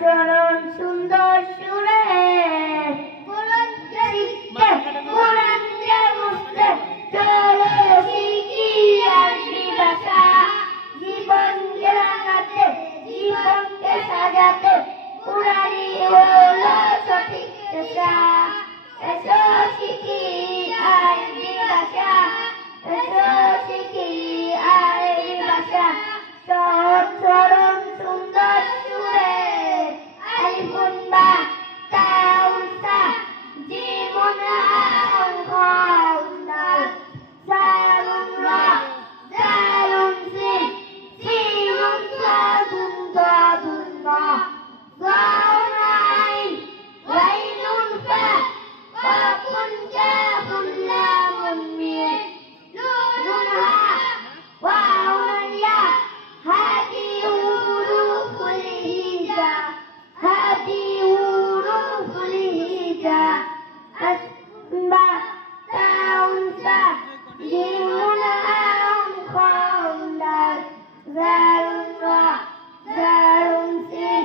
চরণ সুন্দর সুরে চলো শিখি আরবি ভাষা জীবনকে রাঙাতে জীবনকে সাজাতে কুরআনই হলো সঠিক পেশা এসো শিখি আরবি ভাষা এসো শিখি আরবি ভাষা চরণ সুন্দর সুরে আলিফুন বা তাউন তা জীবন সালুন রা সালুন সিলুন সাদুন দাদুন মা গাউনাইন ওয়াইলুন ফা কাফুন কাফুন লামুন মিম নুন হা ওয়াউন ইয়া হাদি হুরুফুল হিজা হাদি হুরুফুল হিজা আসবা তাউন সা জিমুন আউন খাউন্দার জালুন রা জালুন সিন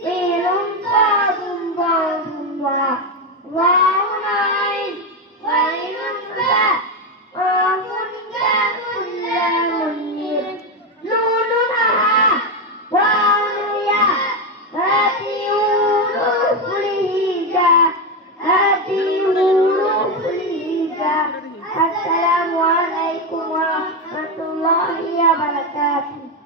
সিলুন সাদুন দাদুন মা গাউন আইন ওয়াইলুন ফা কাফুন কাফুন লামুন মিম নুন হা ওয়াউন ইয়া হাদি হুরুফুল হিজা হাদি হুরুফুল হিজা আসসালামু আলাইকুম ওয়া রাহমাতুল্লাহি ওয়া বারাকাতুহু।